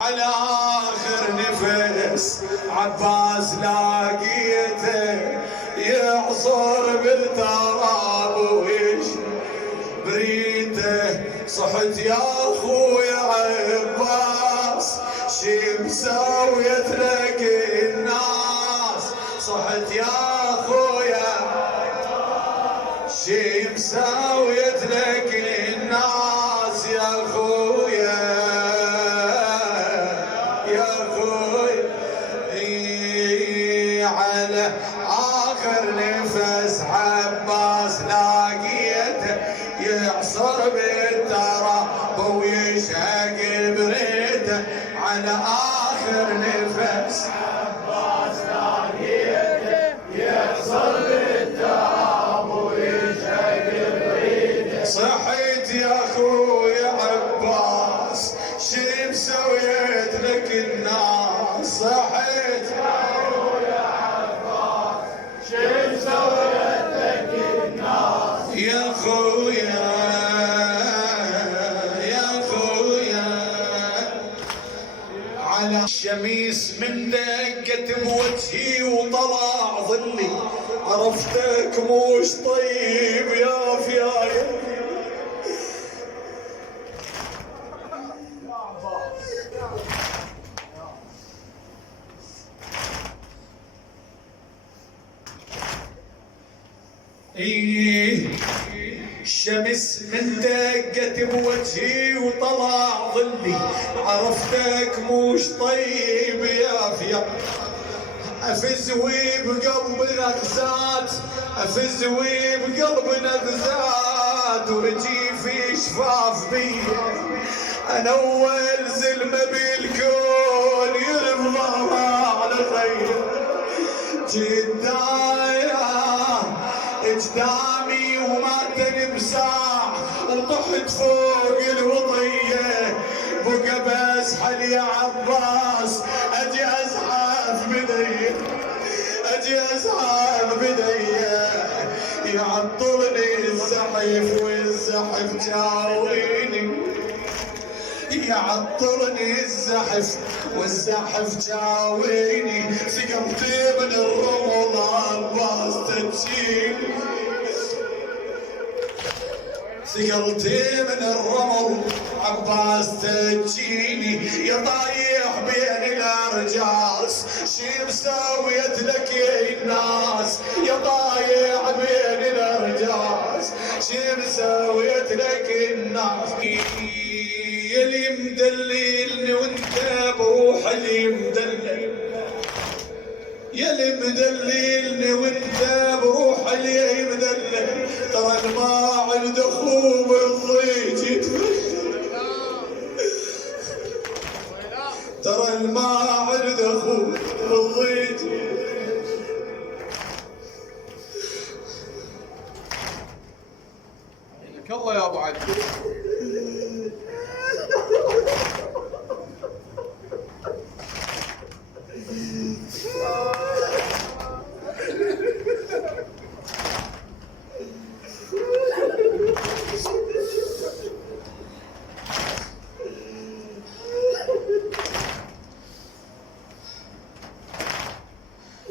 على آخر نفس عباس لاقيته يعصر بالتراب بريته. صحت يا اخويا عباس شي مسويت لك الناس. صحت يا اخويا شي مسويت لك الناس يا اخويا على آخر نفس عباس لاقيته يعصر بالتراب ويشهق بريته. على آخر نفس عباس لاقيته يعصر بالتراب ويشهق بريته. صحيت يا اخويا عباس شي مسويت لك الناس. صحيت يا خويا يا خويا. على الشميس من دقت بوجهي وطلع ظلي عرفتك موش طيب يا فياي. الشمس من دقت بوجهي وطلع ظلي عرفتك موش طيب يا فيا. افز بقلب نغزات افز بقلب نغزات ورجي في شفاف بيا. انا اول زلمه بالكون يرفضها على خير قدامي وما تنبساع وطحت فوق الوضية. بقى بسحل يا عباس اجي ازحف بديه اجي ازحف بديه. يعطلني الزحف والزحف جاويني يعطرني الزحف والزحف جاويني. سقمت من الرمل عباس تجيني سقلت من الرمل عباس تجيني. يا طايح بين الارجاس شي مسويت لك الناس. يا طايح بين الارجاس شي مسويت لك الناس. يلي مدللني وانت بروح اللي مدلل يلي مدللني وانت بروح اللي مدلل. ترى الماعن دخوم الضيج ترى الماعن دخوم الضيج. الله يا ابو علي.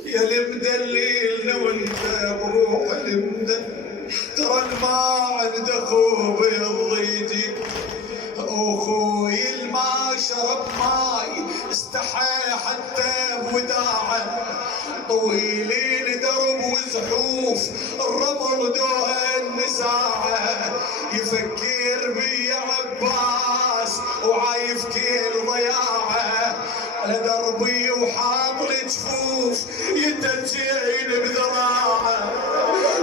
يا المدللنا وانت بروح المدلل. ترى الماعن دخوب الضيجي. اخوي الما شرب ماي استحى حتى بوداعه. طويلين درب وزحوف الرمل دوهن ساعه. يفكر بي عباس وعايف كل ضياعه. على دربي وحاط الجفوف يتجين بذراعه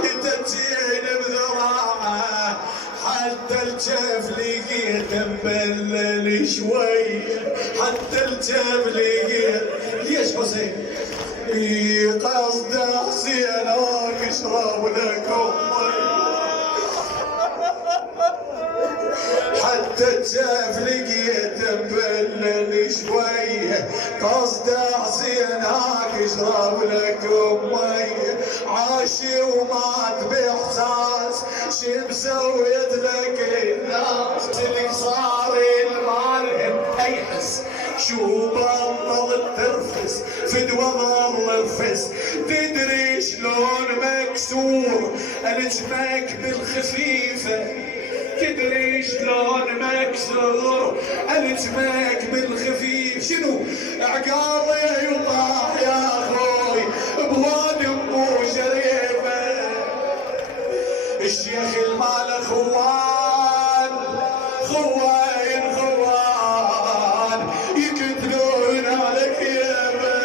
يتجين بذراعه. حتى الجف لقيته مبلل شوي حتى الجف لقيته. ليش حسين؟ قصده حسينك اشرب لكم حتى الجف لقيته مبلل شوي. قصده حسينك اشرب لكم مي. عاشي ومات باحساس شي مسويت لك الناس. اللي صار المال يحس شو بطل ترفس فدوى ظل رفس تدري شلون مكسور الجمك بالخفيفة تدري شلون مكسور الجمك بالخفيف شنو عقالي يطاح يا اخوي بواد امو شريفه الشيخ المال خوان خوان خوان يقتلون عليك يابا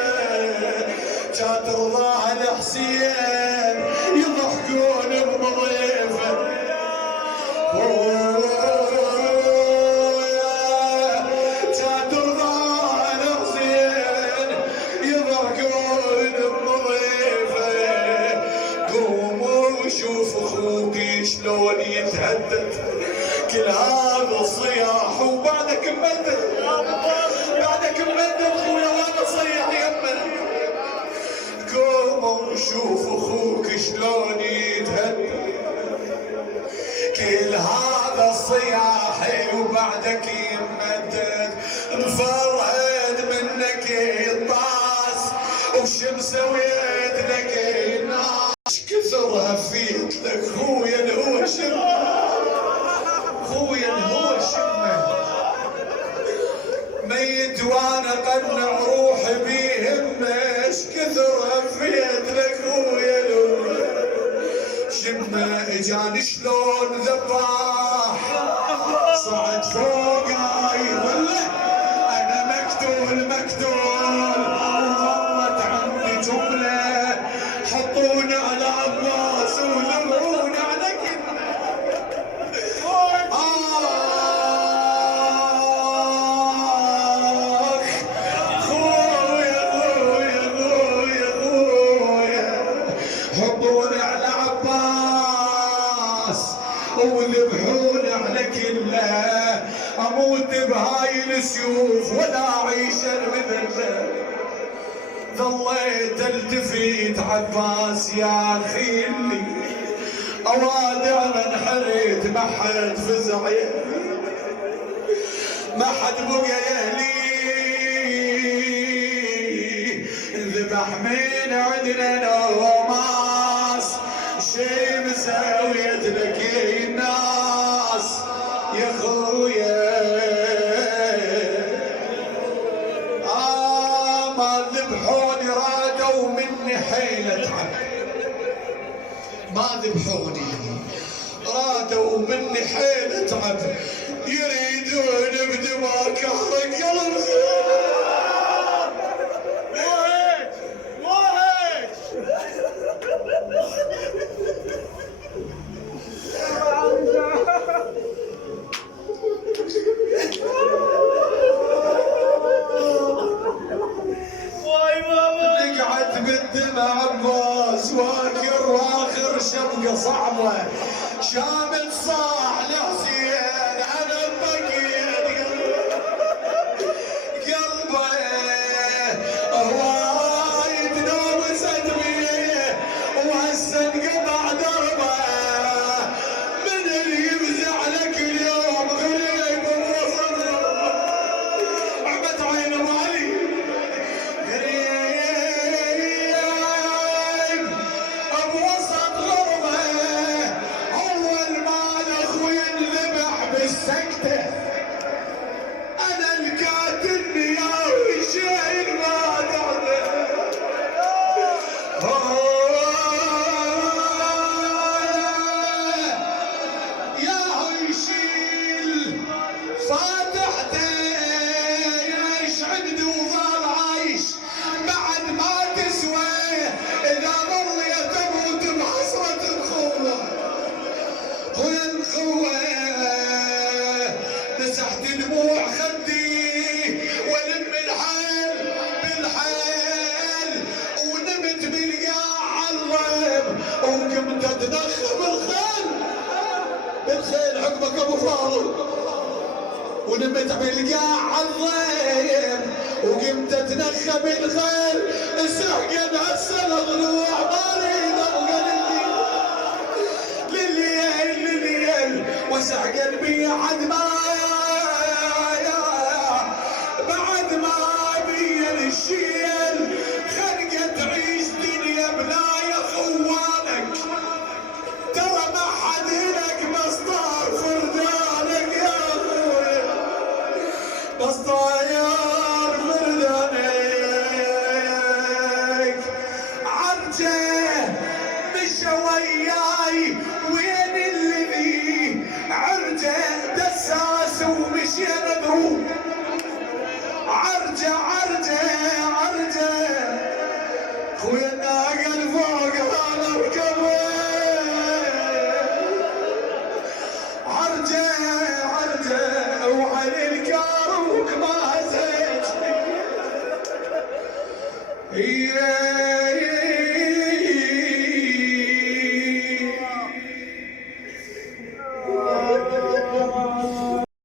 كان ترضى الحسين يضحكون بمضيفه شلون يتهدد كل هذا الصياح وبعدك ممدد بعدك ممدد خويا وانا صيح يمك قوموا وشوف اخوك شلون يتهدد كل هذا الصياح وبعدك يمدد مفرد منك يطاس وشمسويت لك الناس كثر هفيت لك خويا هو شمه خويا هو شمه ميت وانا قنع روحي بيهمه اش كثر هفيت لك خويا شمه اجاني شلون ذباح صعد فوقاي ولا انا مقتول مقتول وظلت عندي جمله حطونا على عباس ولمعونا على كنا خويا خويا خويا خويا حطونا على عباس وذبحونا على كله اموت بهاي السيوف ولا اعيش المذله ظليت التفيت عباس يا اخي اللي اوادع من حريت ما حد فزع ما حد بقى يهلي ذبح من عندنا نوماس شي مسويت لك الناس يا خويا ما ذبحوني رادوا مني حيلة ما ذبحوني رادوا مني حيلة عب يريدون بدماك احرق قلبي نقعد بالدمع عباس واكر واخر شبقه صعبه شامل صاح لحسين انا بقيت قلبه وايد نوست بيه وهسه انقطع دربه من اللي يفزع لك اليوم غريب ووصل عمت عين ابو علي السكتة أنا القاتل يا وشيل ما دعنا يا وشيل فاتحته يعيش عنده وظل عايش بعد ما تسوى إذا ظليت أموت بحسرة الخوة خويا الخوة مسحت دموع خدي ولم الحال بالحال ونمت بالقاع عالرب وقمت اتنخى بالخيل حكمك ابو فاضل ونمت بالقاع عالرب وقمت اتنخى بالخيل سحقن هسه الضلوع مالي ضوقن لليل وسع قلبي بعد ما الشيل خلقة تعيش دنيا بلا يا خوانك ترى ما حد لك مصدر فردانك يا اخوي مصدر يا